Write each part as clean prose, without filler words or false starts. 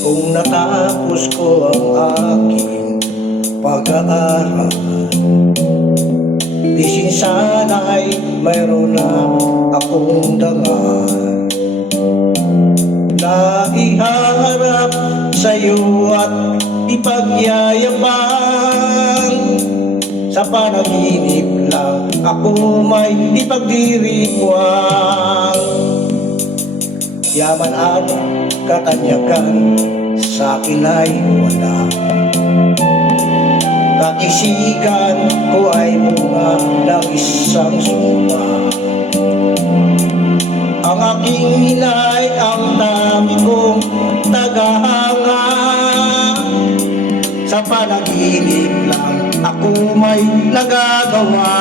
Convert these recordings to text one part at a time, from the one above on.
Kung natapos ko ang aking pag-aaral, di sana'y mayroon na akong dangal na iharap sa'yo at ipagyayabang. Sa panaginip lang ako may ipagdiriwang. Yaman at katanyagan sa'kin ay wala. Katisigan ko ay bunga ng isang sumpa. Ang aking inay ang dami kong tagahanga. Sa panaginip lang ako may nagagawa.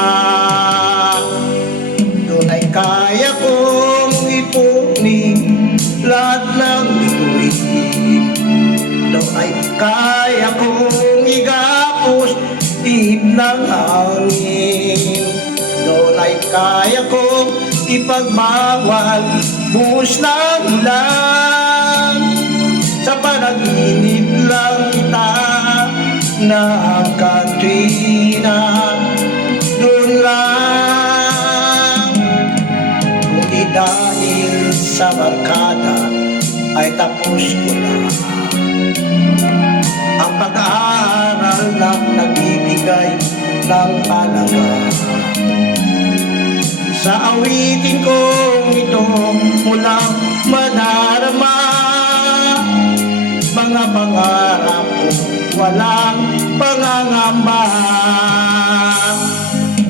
Doon ay kaya kong ipunin lahat ng bituin. Doon ay kaya kong igapos ihip ng hangin. Doon ay kaya kong ipagbawal buhos ng ulan. Sa panaginip lang kita nakatuwina. Doon lang kung di dahil sa barkada ay tapos ko na ang pag-aaral na nagbibigay ng halaga. Sa awitin kong ito mulang madarama, mga pangarap ko walang pangangamba.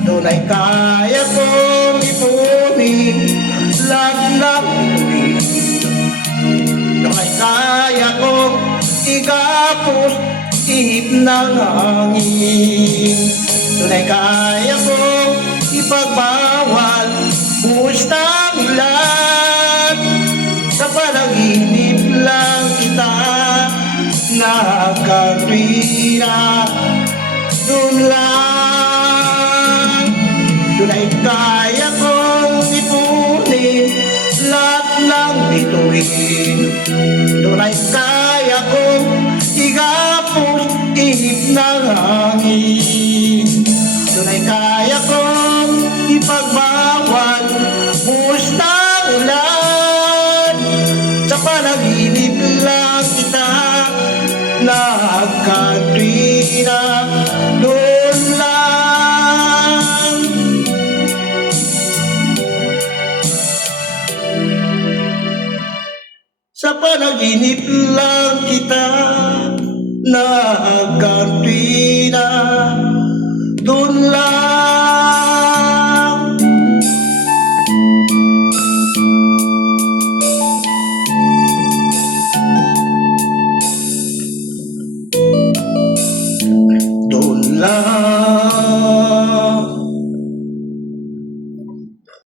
Doon ay kaya kong ipunin lahat ng bituin. Doon ay kaya kong igapos ihip ng hangin. Doon ay kaya kong ipagbawal buhos ng ulan. Sa panaginip lang kita nakatuwira. Doon lang, doon ay kaya kong ipunin lahat ng bituin. Doon ay kaya kong igapos ihip ng hangin. Doon ay kaya kong ipagbawal buhos ng ulan. Sa panaginip lang kita nakatuwira. Doon lang. Sa panaginip lang kita nakatuwira.